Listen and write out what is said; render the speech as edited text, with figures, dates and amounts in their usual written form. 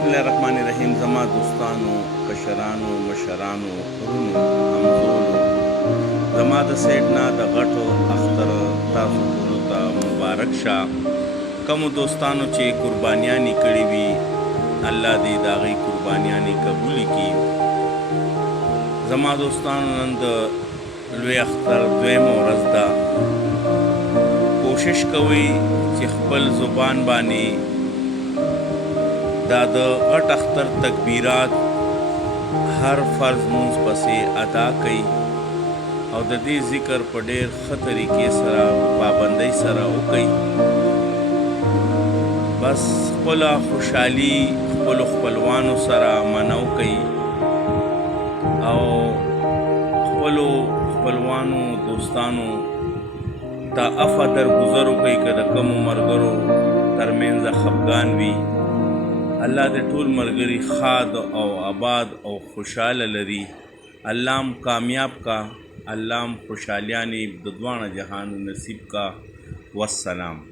बिस्मिल्लाहिर्रहमानिर्रहीम। ज़मा दोस्तानो, कशरानो, मशरानो, ورونو، همزولو، زما د سیټ نه د غټو اختر تاسو ټولو ته مبارک شه. کومو دوستانو چې قربانیانې کړې وي الله دې د هغې قربانیانې قبولې کړي. زما دوستانو نن د لوی اختر دویمه ورځ ده. کوشش کوئ چې خپل زبان باندې دا د غټ اختر تکبیرات هر فرض مونځ پسې ادا کړئ او د دې ذکر په ډېر ښه طریقې سره پابندۍ سره وکړئ. بس خپله خوشحالي خپلو خپلوانو سره منو کوئ او خپلو خپلوانو دوستانو ته عفو درګذر وکړئ که د کومو ملګرو ترمنځه خفګان وي. الله دې ټول ملګري ښاد او آباد او خوشحاله لري. الله هم کامیاب کا، الله هم خوشحالیانې د دواړه جهان نصیب کا. والسلام.